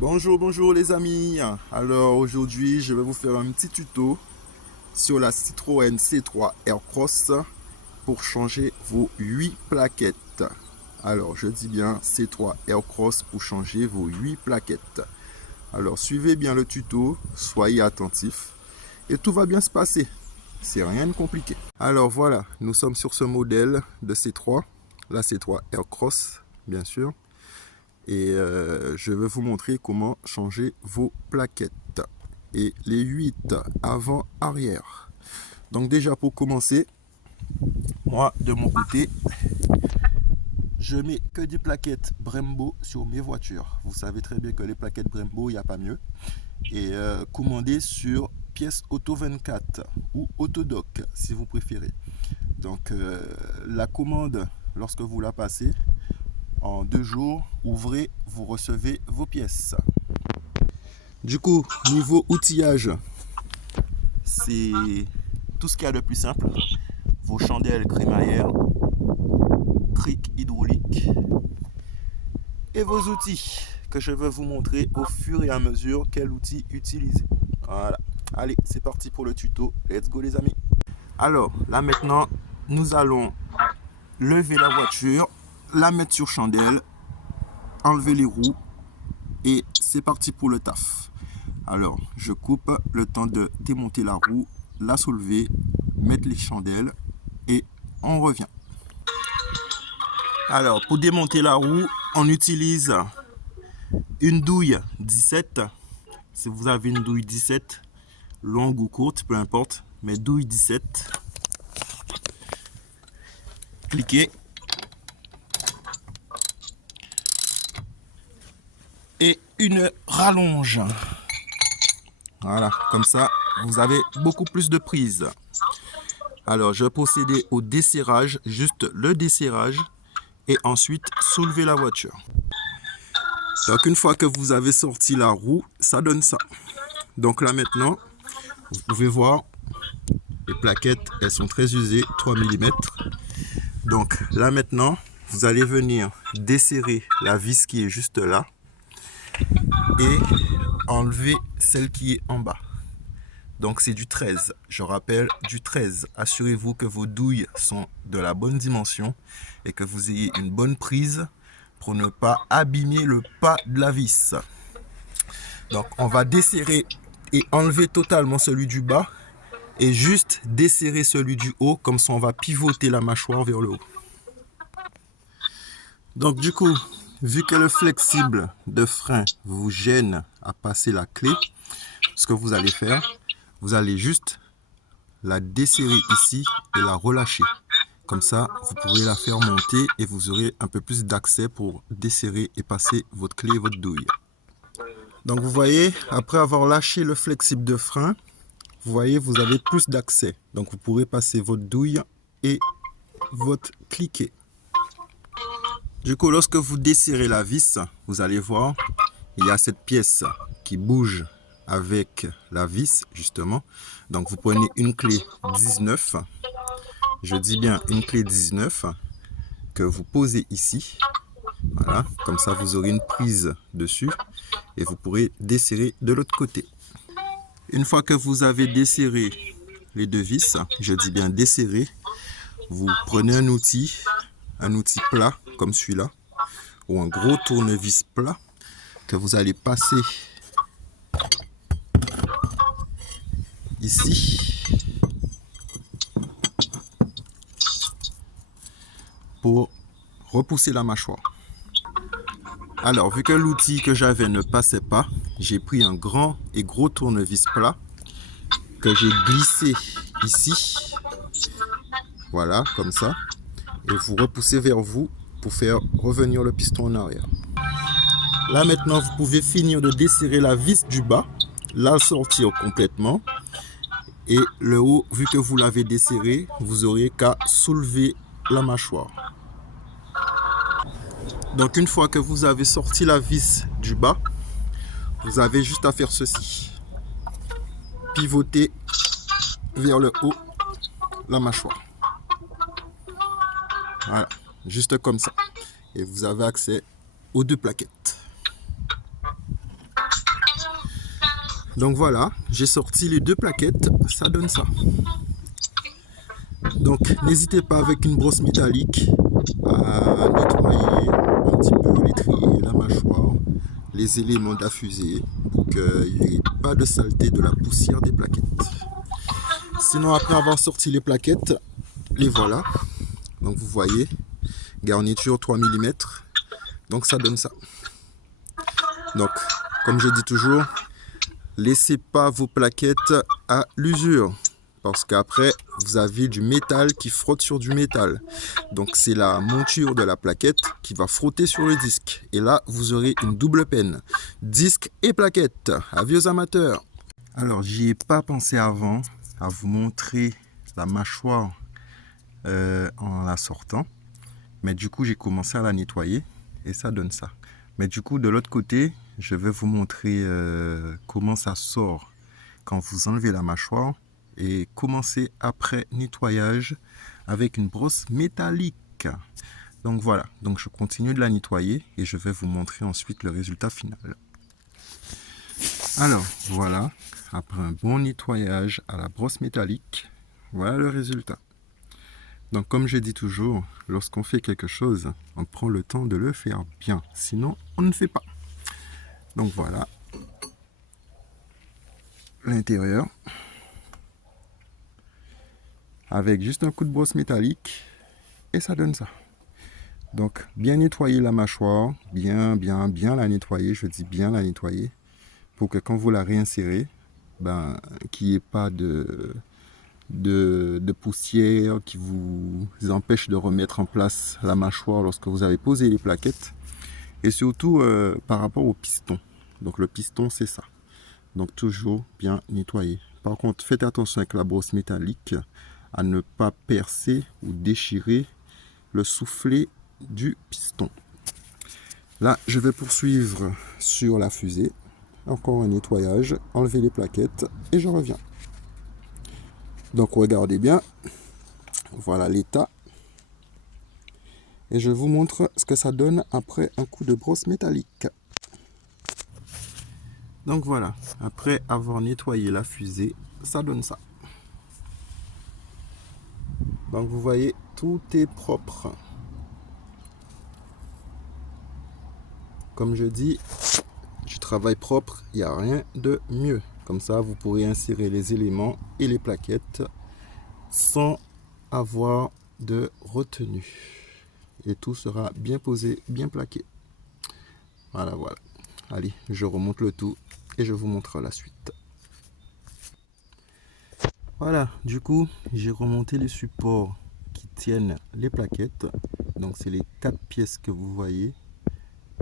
Bonjour les amis. Alors aujourd'hui je vais vous faire un petit tuto sur la Citroën C3 Aircross pour changer vos 8 plaquettes. Alors je dis bien C3 Aircross pour changer vos 8 plaquettes. Alors suivez bien le tuto, soyez attentifs et tout va bien se passer. C'est rien de compliqué. Alors voilà, nous sommes sur ce modèle de C3, la C3 Aircross bien sûr. Et je vais vous montrer comment changer vos plaquettes et les 8 avant arrière. Donc déjà pour commencer, moi de mon côté je mets que des plaquettes Brembo sur mes voitures. Vous savez très bien que les plaquettes Brembo il n'y a pas mieux. Et commandez sur pièces Auto 24 ou Autodoc si vous préférez. Donc la commande, lorsque vous la passez, en 2 jours, ouvrez, vous recevez vos pièces. Du coup, niveau outillage, c'est tout ce qu'il y a de plus simple. Vos chandelles crémaillère, cric hydraulique et vos outils que je vais vous montrer au fur et à mesure quel outil utiliser. Voilà. Allez, c'est parti pour le tuto. Let's go les amis. Alors, là maintenant, nous allons lever la voiture, la mettre sur chandelle, enlever les roues et c'est parti pour le taf. Alors je coupe le temps de démonter la roue, la soulever, mettre les chandelles et on revient. Alors pour démonter la roue, on utilise une douille 17. Si vous avez une douille 17, longue ou courte, peu importe, mais douille 17. Cliquez. Et une rallonge. Voilà, comme ça, vous avez beaucoup plus de prise. Alors, je vais procéder au desserrage, juste le desserrage, et ensuite soulever la voiture. Donc, une fois que vous avez sorti la roue, ça donne ça. Donc là maintenant, vous pouvez voir, les plaquettes, elles sont très usées, 3 mm. Donc là maintenant, vous allez venir desserrer la vis qui est juste là et enlever celle qui est en bas. Donc c'est du 13, je rappelle du 13. Assurez-vous que vos douilles sont de la bonne dimension et que vous ayez une bonne prise pour ne pas abîmer le pas de la vis. Donc on va desserrer et enlever totalement celui du bas et juste desserrer celui du haut, comme ça on va pivoter la mâchoire vers le haut. Donc du coup, vu que le flexible de frein vous gêne à passer la clé, ce que vous allez faire, vous allez juste la desserrer ici et la relâcher. Comme ça, vous pourrez la faire monter et vous aurez un peu plus d'accès pour desserrer et passer votre clé et votre douille. Donc vous voyez, après avoir lâché le flexible de frein, vous voyez, vous avez plus d'accès. Donc vous pourrez passer votre douille et votre cliquet. Du coup, lorsque vous desserrez la vis, vous allez voir, il y a cette pièce qui bouge avec la vis, justement. Donc, vous prenez une clé 19. Je dis bien une clé 19 que vous posez ici. Voilà, comme ça, vous aurez une prise dessus et vous pourrez desserrer de l'autre côté. Une fois que vous avez desserré les deux vis, je dis bien desserré, vous prenez un outil plat comme celui-là ou un gros tournevis plat que vous allez passer ici pour repousser la mâchoire. Alors vu que l'outil que j'avais ne passait pas, j'ai pris un grand et gros tournevis plat que j'ai glissé ici, voilà, comme ça, et vous repoussez vers vous pour faire revenir le piston en arrière. Là maintenant, vous pouvez finir de desserrer la vis du bas, la sortir complètement. Et le haut, vu que vous l'avez desserré, vous aurez qu'à soulever la mâchoire. Donc une fois que vous avez sorti la vis du bas, vous avez juste à faire ceci. Pivoter vers le haut la mâchoire. Voilà, juste comme ça. Et vous avez accès aux deux plaquettes. Donc voilà, j'ai sorti les deux plaquettes, ça donne ça. Donc n'hésitez pas avec une brosse métallique à nettoyer un petit peu l'étrier, la mâchoire, les éléments de la fusée pour qu'il n'y ait pas de saleté de la poussière des plaquettes. Sinon après avoir sorti les plaquettes, les voilà. Donc vous voyez, garniture 3 mm. Donc ça donne ça. Donc comme je dis toujours, laissez pas vos plaquettes à l'usure. Parce qu'après, vous avez du métal qui frotte sur du métal. Donc c'est la monture de la plaquette qui va frotter sur le disque. Et là, vous aurez une double peine. Disque et plaquette. Avis amateurs. Alors, j'y ai pas pensé avant à vous montrer la mâchoire en la sortant. Mais du coup, j'ai commencé à la nettoyer et ça donne ça. Mais du coup, de l'autre côté, je vais vous montrer comment ça sort quand vous enlevez la mâchoire. Et commencer après nettoyage avec une brosse métallique. Donc voilà, donc je continue de la nettoyer et je vais vous montrer ensuite le résultat final. Alors voilà, après un bon nettoyage à la brosse métallique, voilà le résultat. Donc comme je dis toujours, lorsqu'on fait quelque chose, on prend le temps de le faire bien, sinon on ne fait pas. Donc voilà l'intérieur. Avec juste un coup de brosse métallique et ça donne ça. Donc bien nettoyer la mâchoire, bien la nettoyer, je dis bien la nettoyer, pour que quand vous la réinsérez, qu'il n'y ait pas de poussière qui vous empêche de remettre en place la mâchoire lorsque vous avez posé les plaquettes. Et surtout par rapport au piston. Donc le piston c'est ça. Donc toujours bien nettoyer. Par contre faites attention avec la brosse métallique à ne pas percer ou déchirer le soufflet du piston. Là je vais poursuivre sur la fusée. Encore un nettoyage, enlever les plaquettes et je reviens. Donc regardez bien, voilà l'état. Et je vous montre ce que ça donne après un coup de brosse métallique. Donc voilà, après avoir nettoyé la fusée, ça donne ça. Donc vous voyez, tout est propre. Comme je dis, du travail propre, il n'y a rien de mieux. Comme ça, vous pourrez insérer les éléments et les plaquettes sans avoir de retenue. Et tout sera bien posé, bien plaqué. Voilà. Allez, je remonte le tout et je vous montre la suite. Voilà, du coup, j'ai remonté les supports qui tiennent les plaquettes. Donc, c'est les 4 pièces que vous voyez.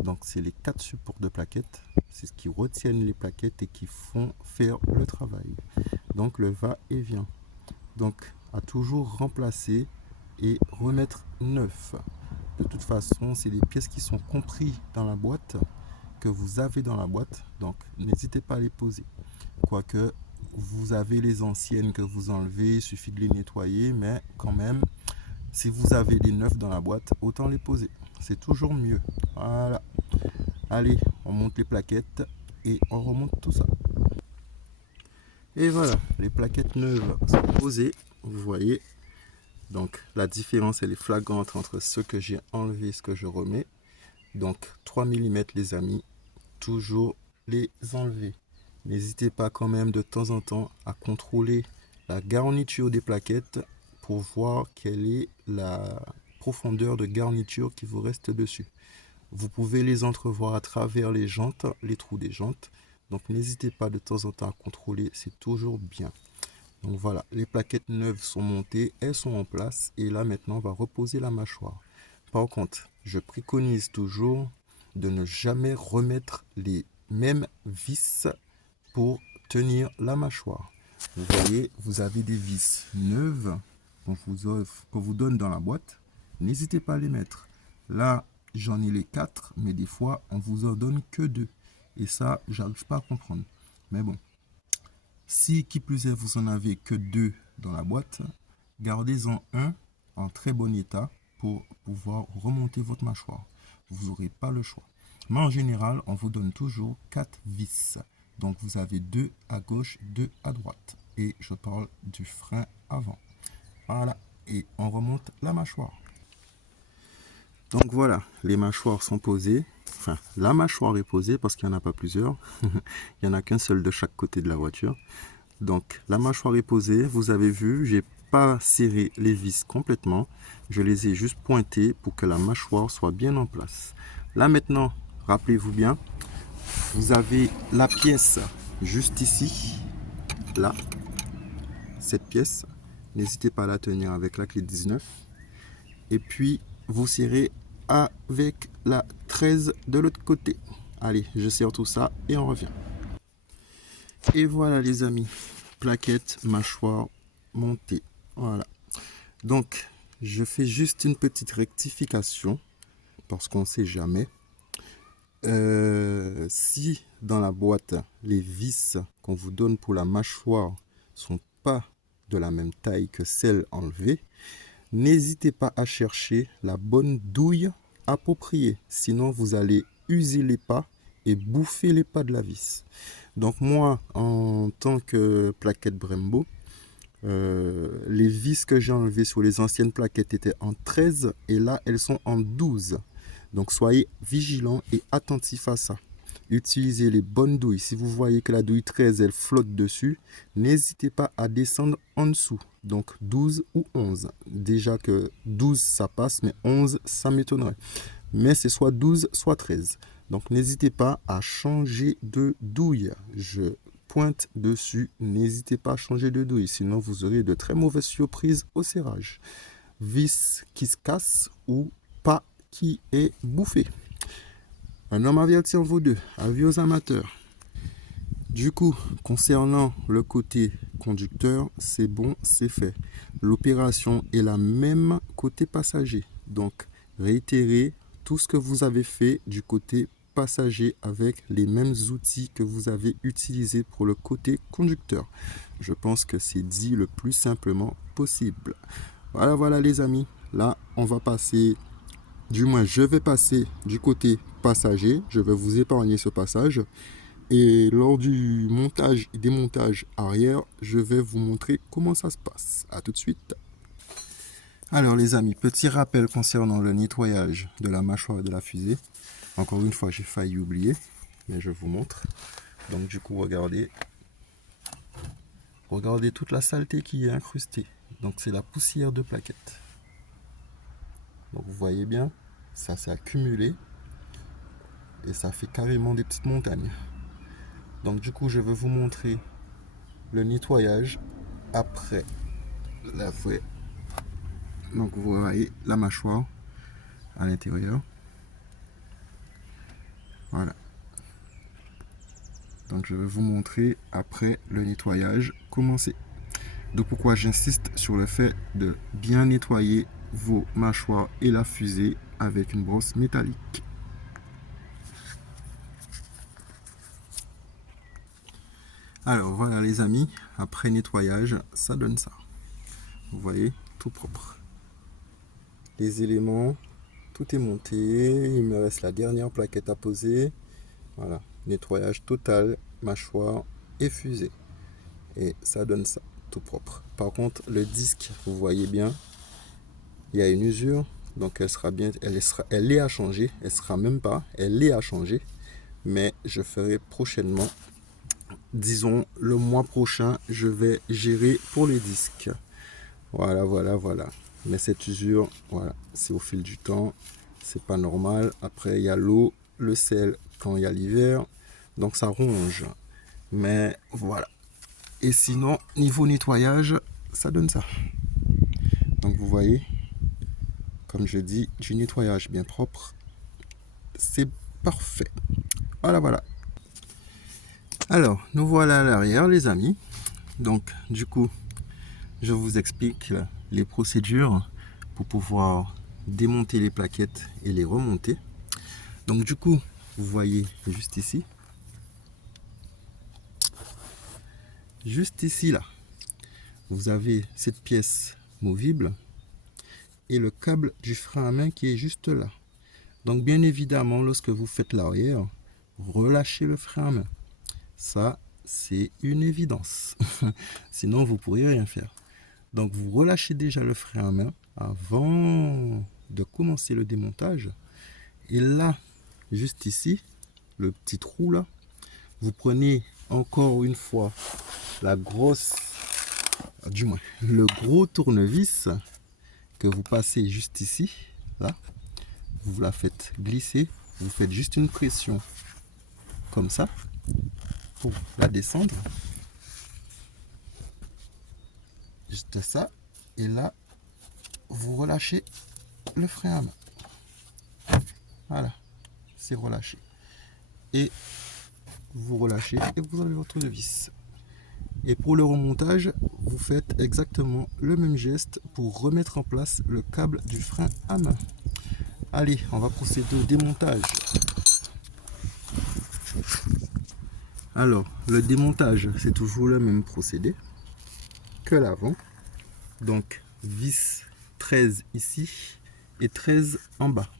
Donc, c'est les 4 supports de plaquettes. C'est ce qui retiennent les plaquettes et qui font faire le travail. Donc, le va-et-vient. Donc, à toujours remplacer et remettre neuf. De toute façon, c'est des pièces qui sont comprises dans la boîte, que vous avez dans la boîte. Donc, n'hésitez pas à les poser. Quoique, vous avez les anciennes que vous enlevez, il suffit de les nettoyer, mais quand même, si vous avez des neufs dans la boîte, autant les poser. C'est toujours mieux. Voilà. Allez, on monte les plaquettes et on remonte tout ça. Et voilà, les plaquettes neuves sont posées, vous voyez. Donc la différence elle est flagrante entre ce que j'ai enlevé et ce que je remets. Donc 3 mm les amis, toujours les enlever. N'hésitez pas quand même de temps en temps à contrôler la garniture des plaquettes pour voir quelle est la profondeur de garniture qui vous reste dessus. Vous pouvez les entrevoir à travers les jantes, les trous des jantes. Donc n'hésitez pas de temps en temps à contrôler, c'est toujours bien. Donc voilà, les plaquettes neuves sont montées, elles sont en place et là maintenant on va reposer la mâchoire. Par contre, je préconise toujours de ne jamais remettre les mêmes vis pour tenir la mâchoire. Vous voyez, vous avez des vis neuves qu'on vous donne dans la boîte. N'hésitez pas à les mettre. Là, j'en ai les 4, mais des fois, on vous en donne que 2. Et ça, j'arrive pas à comprendre. Mais bon, si qui plus est, vous en avez que 2 dans la boîte, gardez-en un en très bon état pour pouvoir remonter votre mâchoire. Vous n'aurez pas le choix. Mais en général, on vous donne toujours 4 vis. Donc vous avez deux à gauche, deux à droite. Et je parle du frein avant. Voilà. Et on remonte la mâchoire. Donc voilà, les mâchoires sont posées. Enfin, la mâchoire est posée parce qu'il n'y en a pas plusieurs. Il n'y en a qu'un seul de chaque côté de la voiture. Donc la mâchoire est posée. Vous avez vu, j'ai pas serré les vis complètement. Je les ai juste pointées pour que la mâchoire soit bien en place. Là maintenant, rappelez-vous bien, vous avez la pièce juste ici, là, cette pièce. N'hésitez pas à la tenir avec la clé 19. Et puis, vous serrez avec la 13 de l'autre côté. Allez, je serre tout ça et on revient. Et voilà les amis, plaquette, mâchoire, montée. Voilà. Donc, je fais juste une petite rectification parce qu'on ne sait jamais. Si dans la boîte, les vis qu'on vous donne pour la mâchoire sont pas de la même taille que celles enlevées, n'hésitez pas à chercher la bonne douille appropriée. Sinon, vous allez user les pas et bouffer les pas de la vis. Donc moi, en tant que plaquette Brembo, les vis que j'ai enlevées sur les anciennes plaquettes étaient en 13 et là, elles sont en 12. Donc soyez vigilants et attentifs à ça. Utilisez les bonnes douilles. Si vous voyez que la douille 13, elle flotte dessus, n'hésitez pas à descendre en dessous. Donc 12 ou 11. Déjà que 12, ça passe, mais 11, ça m'étonnerait. Mais c'est soit 12, soit 13. Donc n'hésitez pas à changer de douille. Je pointe dessus. N'hésitez pas à changer de douille. Sinon, vous aurez de très mauvaises surprises au serrage. Vis qui se casse ou pas qui est bouffé. Un homme averti en vaut deux. Avis aux amateurs. Du coup, concernant le côté conducteur, c'est bon, c'est fait. L'opération est la même côté passager. Donc, réitérez tout ce que vous avez fait du côté passager avec les mêmes outils que vous avez utilisés pour le côté conducteur. Je pense que c'est dit le plus simplement possible. Voilà les amis. Là, on va passer... Du moins, je vais passer du côté passager. Je vais vous épargner ce passage. Et lors du montage et démontage arrière, je vais vous montrer comment ça se passe. A tout de suite. Alors les amis, petit rappel concernant le nettoyage de la mâchoire de la fusée. Encore une fois, j'ai failli oublier, mais je vous montre. Donc du coup, regardez. Regardez toute la saleté qui est incrustée. Donc c'est la poussière de plaquettes. Donc vous voyez bien, ça s'est accumulé et ça fait carrément des petites montagnes. Donc du coup, je vais vous montrer le nettoyage après la fouet. Donc vous voyez la mâchoire à l'intérieur. Voilà. Donc je vais vous montrer après le nettoyage comment c'est. Donc pourquoi j'insiste sur le fait de bien nettoyer vos mâchoires et la fusée avec une brosse métallique. Alors voilà les amis, après nettoyage, ça donne ça. Vous voyez, tout propre. Les éléments, tout est monté. Il me reste la dernière plaquette à poser. Voilà, nettoyage total, mâchoire et fusée. Et ça donne ça, tout propre. Par contre, le disque, vous voyez bien, il y a une usure. Donc elle sera bien, elle est à changer. Elle sera même pas, elle est à changer. Mais je ferai prochainement, disons le mois prochain, je vais gérer pour les disques. Voilà. Mais cette usure, voilà, c'est au fil du temps. C'est pas normal. Après, il y a l'eau, le sel quand il y a l'hiver. Donc ça ronge. Mais voilà. Et sinon, niveau nettoyage, ça donne ça. Donc vous voyez, comme je dis, du nettoyage bien propre. C'est parfait. Voilà. Alors, nous voilà à l'arrière, les amis. Donc, du coup, je vous explique les procédures pour pouvoir démonter les plaquettes et les remonter. Donc, du coup, vous voyez juste ici. Juste ici, là, vous avez cette pièce movible et le câble du frein à main qui est juste là. Donc, bien évidemment, lorsque vous faites l'arrière, relâchez le frein à main. Ça, c'est une évidence. Sinon, vous ne pourriez rien faire. Donc, vous relâchez déjà le frein à main avant de commencer le démontage. Et là, juste ici, le petit trou là, vous prenez encore une fois la grosse, du moins, le gros tournevis que vous passez juste ici, là. Vous la faites glisser, vous faites juste une pression comme ça pour la descendre. Juste ça. Et là, vous relâchez le frein à main. Voilà, c'est relâché. Et vous relâchez et vous enlevez votre vis. Et pour le remontage, vous faites exactement le même geste pour remettre en place le câble du frein à main. Allez, on va procéder au démontage. Alors, le démontage, c'est toujours le même procédé que l'avant. Donc, vis 13 ici et 13 en bas.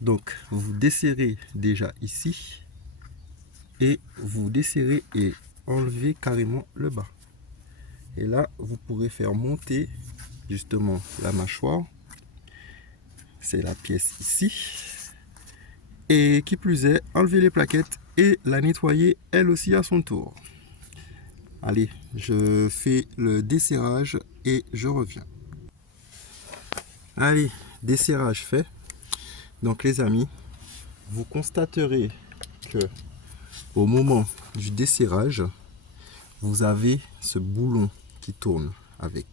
Donc, vous desserrez déjà ici et vous desserrez et enlevez carrément le bas. Et là, vous pourrez faire monter justement la mâchoire. C'est la pièce ici. Et qui plus est, enlever les plaquettes et la nettoyer elle aussi à son tour. Allez, je fais le desserrage et je reviens. Allez, desserrage fait. Donc les amis, vous constaterez que au moment du desserrage, vous avez ce boulon qui tourne avec.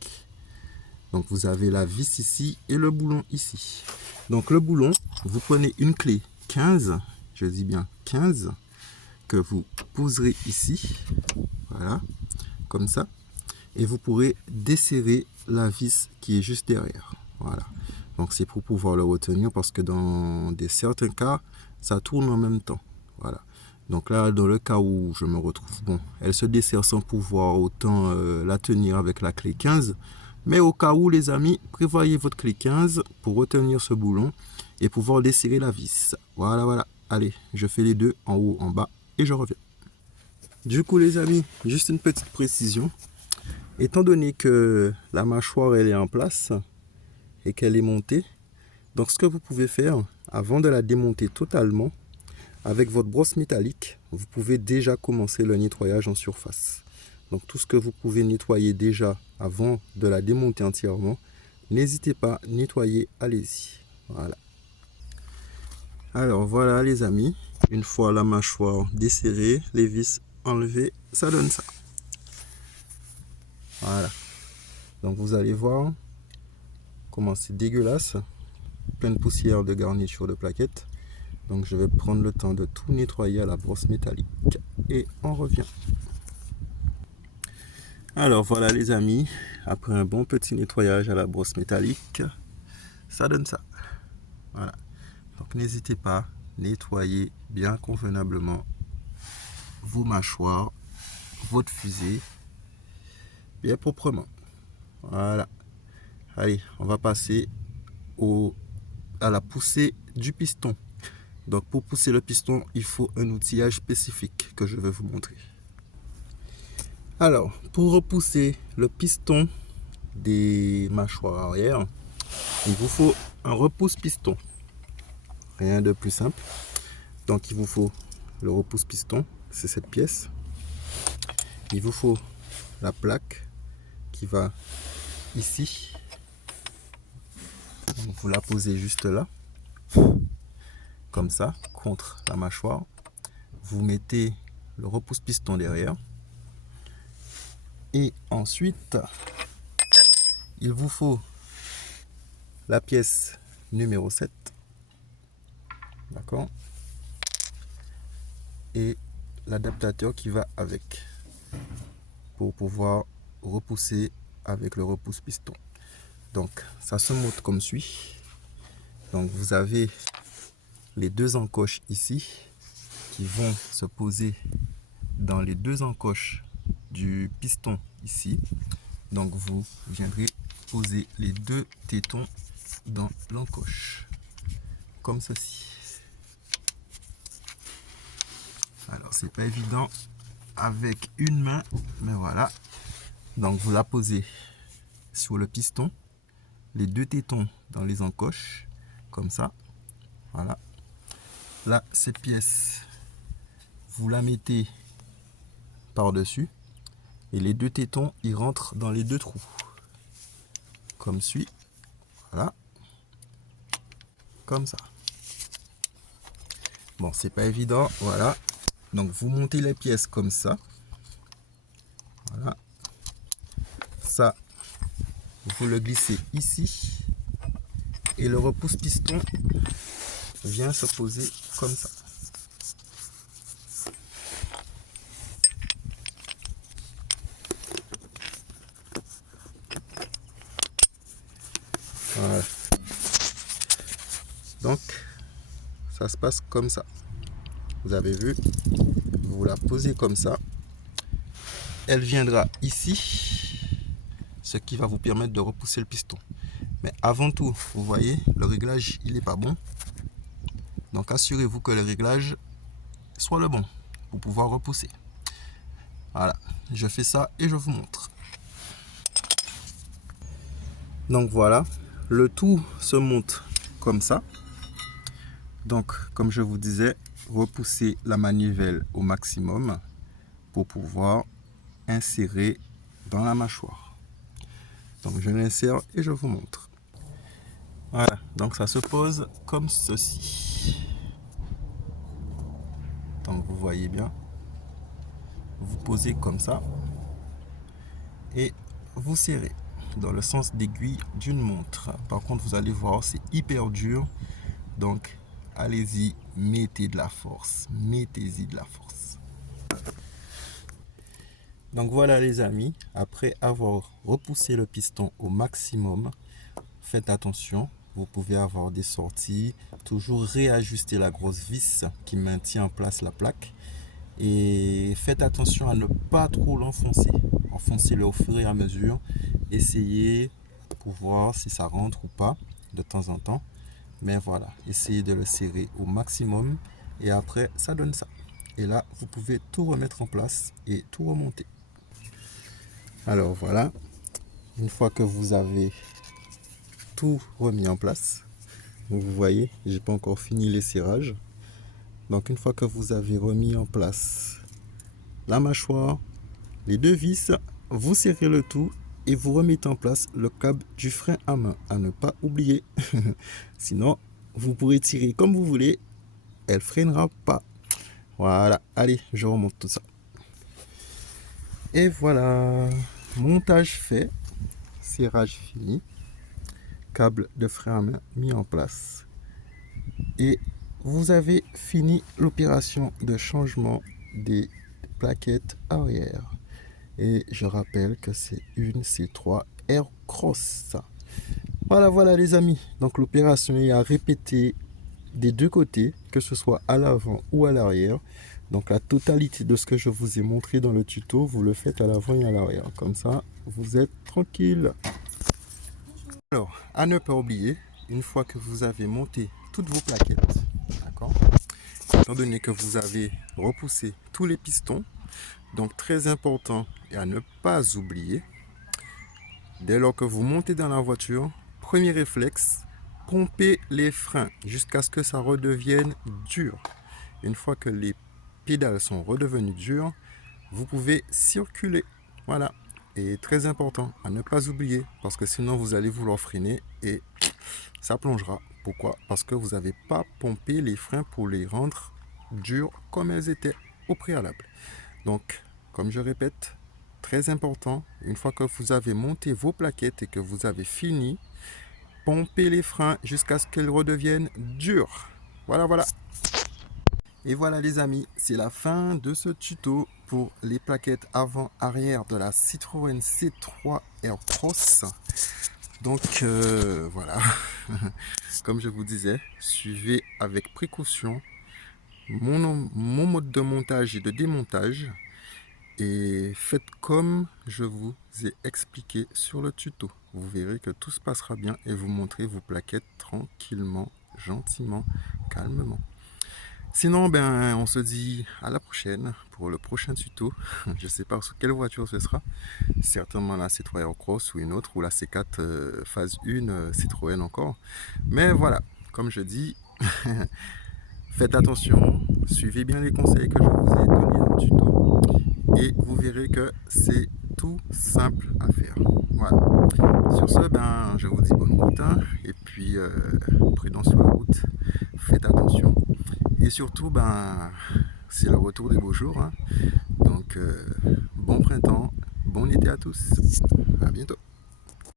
Donc vous avez la vis ici et le boulon ici. Donc le boulon, vous prenez une clé 15, je dis bien 15, que vous poserez ici, voilà, comme ça, et vous pourrez desserrer la vis qui est juste derrière, voilà. Donc c'est pour pouvoir le retenir parce que dans certains cas, ça tourne en même temps, voilà. Donc là, dans le cas où je me retrouve, bon, elle se desserre sans pouvoir autant la tenir avec la clé 15, mais au cas où les amis, prévoyez votre clé 15 pour retenir ce boulon et pouvoir desserrer la vis. Voilà, voilà. Allez, je fais les deux en haut, en bas et je reviens. Du coup les amis, juste une petite précision. Étant donné que la mâchoire elle est en place et qu'elle est montée, donc ce que vous pouvez faire avant de la démonter totalement, avec votre brosse métallique, vous pouvez déjà commencer le nettoyage en surface. Donc tout ce que vous pouvez nettoyer déjà avant de la démonter entièrement, n'hésitez pas, nettoyer, allez-y. Voilà. Alors voilà les amis, une fois la mâchoire desserrée, les vis enlevées, ça donne ça. Voilà. Donc vous allez voir comment c'est dégueulasse, plein de poussière de garniture de plaquettes. Donc je vais prendre le temps de tout nettoyer à la brosse métallique et on revient. Alors voilà les amis, après un bon petit nettoyage à la brosse métallique, ça donne ça. Voilà. Donc n'hésitez pas, nettoyez bien convenablement vos mâchoires, votre fusée, bien proprement. Voilà. Allez, on va passer à la poussée du piston. Donc pour pousser le piston, il faut un outillage spécifique que je vais vous montrer. Alors, pour repousser le piston des mâchoires arrière, il vous faut un repousse-piston. Rien de plus simple. Donc il vous faut le repousse-piston, c'est cette pièce. Il vous faut la plaque qui va ici. Donc, vous la posez juste là, comme ça, contre la mâchoire. Vous mettez le repousse-piston derrière. Et ensuite, il vous faut la pièce numéro 7. D'accord? Et l'adaptateur qui va avec pour pouvoir repousser avec le repousse-piston. Donc, ça se monte comme suit. Donc, vous avez les deux encoches ici qui vont se poser dans les deux encoches du piston ici. Donc, vous viendrez poser les deux tétons dans l'encoche comme ceci. Alors c'est pas évident, avec une main, mais voilà. Donc vous la posez sur le piston, les deux tétons dans les encoches, comme ça. Voilà. Là, cette pièce, vous la mettez par-dessus et les deux tétons, ils rentrent dans les deux trous. Comme suit. Voilà. Comme ça. Bon, c'est pas évident. Voilà. Donc vous montez les pièces comme ça. Voilà. Ça, vous le glissez ici. Et le repousse piston vient se poser comme ça. Voilà. Donc, ça se passe comme ça. Vous avez vu, vous la posez comme ça. Elle viendra ici, ce qui va vous permettre de repousser le piston. Mais avant tout, vous voyez, le réglage, il n'est pas bon. Donc, assurez-vous que le réglage soit le bon pour pouvoir repousser. Voilà, je fais ça et je vous montre. Donc voilà, le tout se monte comme ça. Donc, comme je vous disais, repoussez la manivelle au maximum pour pouvoir insérer dans la mâchoire. Donc, je l'insère et je vous montre. Voilà, donc ça se pose comme ceci. Donc, vous voyez bien. Vous posez comme ça et vous serrez dans le sens d'aiguille d'une montre. Par contre, vous allez voir, c'est hyper dur. Donc, allez-y, mettez de la force. Mettez-y de la force. Donc voilà les amis, après avoir repoussé le piston au maximum, faites attention, vous pouvez avoir des sorties. Toujours réajuster la grosse vis qui maintient en place la plaque. Et faites attention à ne pas trop l'enfoncer. Enfoncez-le au fur et à mesure. Essayez pour voir si ça rentre ou pas de temps en temps. Mais voilà, essayez de le serrer au maximum. Et après, ça donne ça. Et là, vous pouvez tout remettre en place et tout remonter. Alors voilà, une fois que vous avez tout remis en place, vous voyez, j'ai pas encore fini les serrages. Donc une fois que vous avez remis en place la mâchoire, les deux vis, vous serrez le tout et vous remettez en place le câble du frein à main, à ne pas oublier. Sinon, vous pourrez tirer comme vous voulez, elle freinera pas. Voilà, allez, je remonte tout ça. Et voilà, montage fait, serrage fini, câble de frein à main mis en place. Et vous avez fini l'opération de changement des plaquettes arrière. Et je rappelle que c'est une C3 Aircross. Voilà les amis. Donc l'opération est à répéter des deux côtés, que ce soit à l'avant ou à l'arrière. Donc la totalité de ce que je vous ai montré dans le tuto, vous le faites à l'avant et à l'arrière. Comme ça, vous êtes tranquille. Alors, à ne pas oublier, une fois que vous avez monté toutes vos plaquettes, d'accord, étant donné que vous avez repoussé tous les pistons, donc très important et à ne pas oublier, dès lors que vous montez dans la voiture, premier réflexe, pomper les freins jusqu'à ce que ça redevienne dur. Une fois que les pédales sont redevenues dures, vous pouvez circuler. Voilà. Et très important à ne pas oublier, parce que sinon vous allez vouloir freiner et ça plongera. Pourquoi? Parce que vous n'avez pas pompé les freins pour les rendre durs comme elles étaient au préalable. Donc, comme je répète, très important, une fois que vous avez monté vos plaquettes et que vous avez fini, pompez les freins jusqu'à ce qu'elles redeviennent dures. Voilà. Et voilà les amis, c'est la fin de ce tuto pour les plaquettes avant-arrière de la Citroën C3 Aircross. Donc voilà, comme je vous disais, suivez avec précaution mon mode de montage et de démontage et faites comme je vous ai expliqué sur le tuto. Vous verrez que tout se passera bien et vous montrez vos plaquettes tranquillement, gentiment, calmement. Sinon, ben, on se dit à la prochaine pour le prochain tuto. Je sais pas sur quelle voiture ce sera. Certainement la C3 Aircross ou une autre, ou la C4 phase 1 Citroën encore. Mais voilà, comme je dis, faites attention, suivez bien les conseils que je vous ai donnés dans le tuto et vous verrez que c'est tout simple à faire. Voilà. Sur ce, ben, je vous dis bonne route hein, et puis prudence sur la route, faites attention et surtout, ben, c'est le retour des beaux jours. Hein. Donc, bon printemps, bon été à tous. À bientôt.